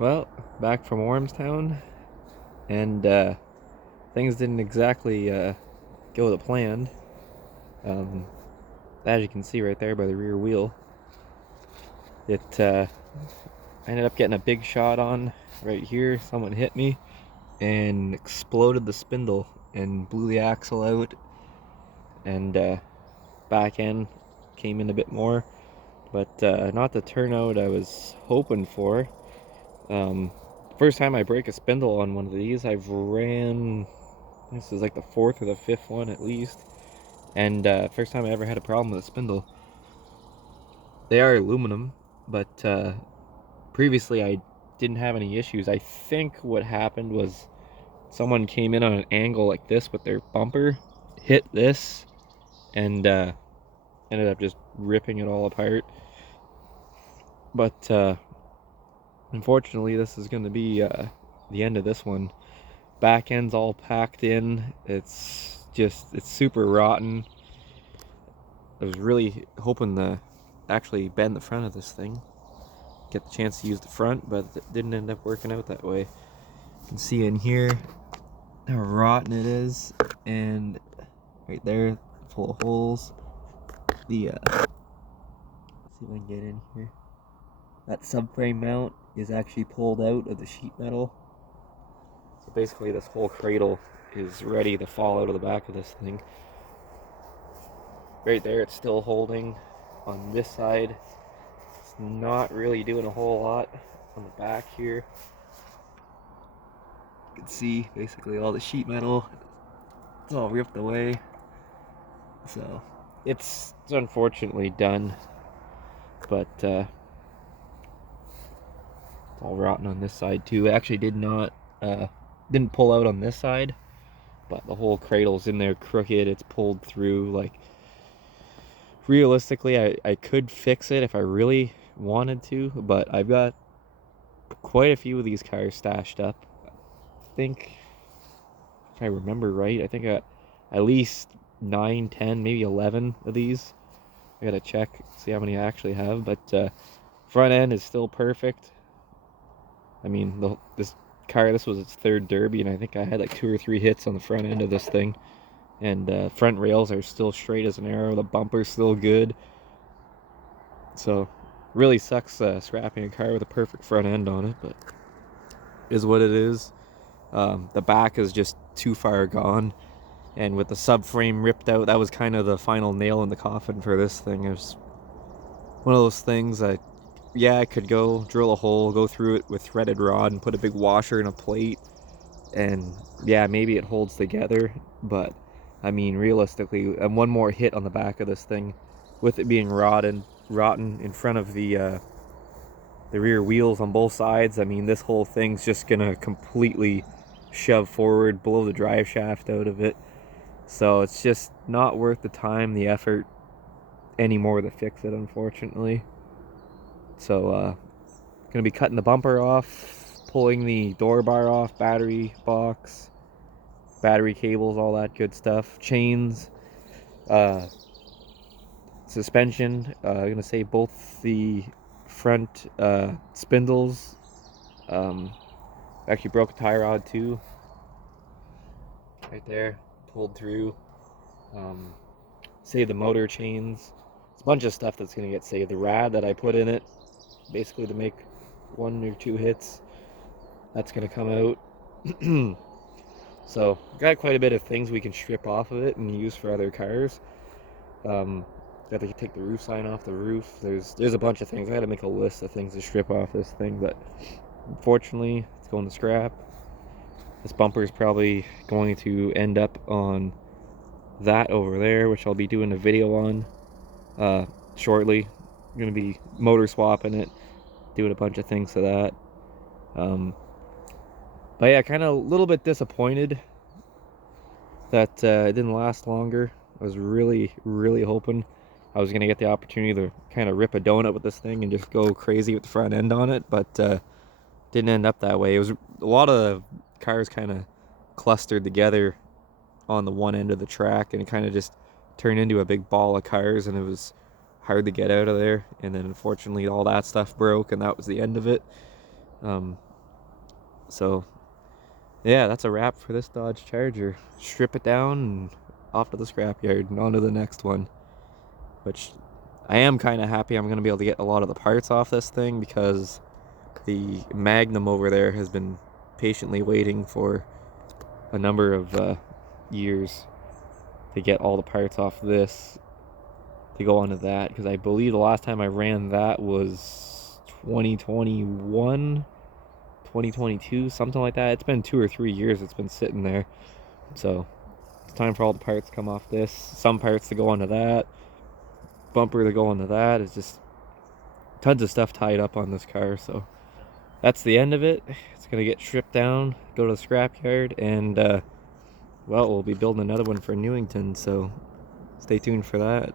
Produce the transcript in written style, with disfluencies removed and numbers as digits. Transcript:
Well, back from Ormstown, and things didn't exactly go to plan. Um, as you can see right there by the rear wheel, it I ended up getting a big shot on right here. Someone hit me and exploded the spindle and blew the axle out, and back end came in a bit more, but not the turnout I was hoping for. Um, First time I break a spindle on one of these, I've ran. This is like the fourth or the fifth one at least. And first time I ever had a problem with a spindle. They are aluminum, but previously I didn't have any issues. I think what happened was someone came in on an angle like this with their bumper, hit this, and ended up just ripping it all apart. But unfortunately, this is going to be the end of this one. Back end's all packed in. It's super rotten. I was really hoping to actually bend the front of this thing, get the chance to use the front, but it didn't end up working out that way. You can see in here how rotten it is, and right there, full of holes. The let's see if I can get in here. That subframe mount is actually pulled out of the sheet metal. So basically this whole cradle is ready to fall out of the back of this thing. Right there, it's still holding. On this side, it's not really doing a whole lot. On the back here, you can see basically all the sheet metal. It's all ripped away. So it's unfortunately done, but it's all rotten on this side too. It actually didn't pull out on this side, but the whole cradle's in there crooked. It's pulled through. Like, realistically, I could fix it if I really wanted to, but I've got quite a few of these cars stashed up. I think, if I remember right, I think I got at least 9, 10, maybe 11 of these. I gotta check, see how many I actually have, but front end is still perfect. I mean, this car, this was its third derby, and I think I had like 2 or 3 hits on the front end of this thing. And front rails are still straight as an arrow. The bumper's still good. So, really sucks scrapping a car with a perfect front end on it, but is what it is. The back is just too far gone, and with the subframe ripped out, that was kind of the final nail in the coffin for this thing. It was one of those things that, yeah, I could go drill a hole, go through it with threaded rod, and put a big washer in a plate, and yeah, maybe it holds together. But I mean, realistically, one more hit on the back of this thing, with it being rotten in front of the rear wheels on both sides. I mean, this whole thing's just gonna completely shove forward, blow the drive shaft out of it. So it's just not worth the time, the effort anymore to fix it, unfortunately. So gonna be cutting the bumper off, pulling the door bar off, battery box, battery cables, all that good stuff, chains, uh, suspension. I'm gonna say both the front spindles. Um, Actually broke a tie rod too, right there, pulled through. Um, Save the motor chains. It's a bunch of stuff that's gonna get saved. The rad that I put in it, basically to make 1 or 2 hits, that's gonna come out. So got quite a bit of things we can strip off of it and use for other cars. Got to take the roof sign off the roof. There's a bunch of things. I got to make a list of things to strip off this thing, but unfortunately, it's going to scrap. This bumper is probably going to end up on that over there, which I'll be doing a video on shortly. I'm going to be motor swapping it, doing a bunch of things to that. But yeah, kind of a little bit disappointed that it didn't last longer. I was really, really hoping I was going to get the opportunity to kind of rip a donut with this thing and just go crazy with the front end on it, but didn't end up that way. It was a lot of cars kind of clustered together on the one end of the track, and it kind of just turned into a big ball of cars, and it was hard to get out of there. And then unfortunately all that stuff broke, and that was the end of it. So yeah, that's a wrap for this Dodge Charger. Strip it down and off to the scrapyard and on to the next one. Which I am kind of happy I'm going to be able to get a lot of the parts off this thing, because the Magnum over there has been patiently waiting for a number of years to get all the parts off this to go onto that, because I believe the last time I ran that was 2021, 2022, something like that. It's been 2 or 3 years it's been sitting there. So it's time for all the parts to come off this. Some parts to go onto that. Bumper to go onto that. It's just tons of stuff tied up on this car. So that's the end of it. It's going to get stripped down, go to the scrapyard, and well, we'll be building another one for Newington. So stay tuned for that.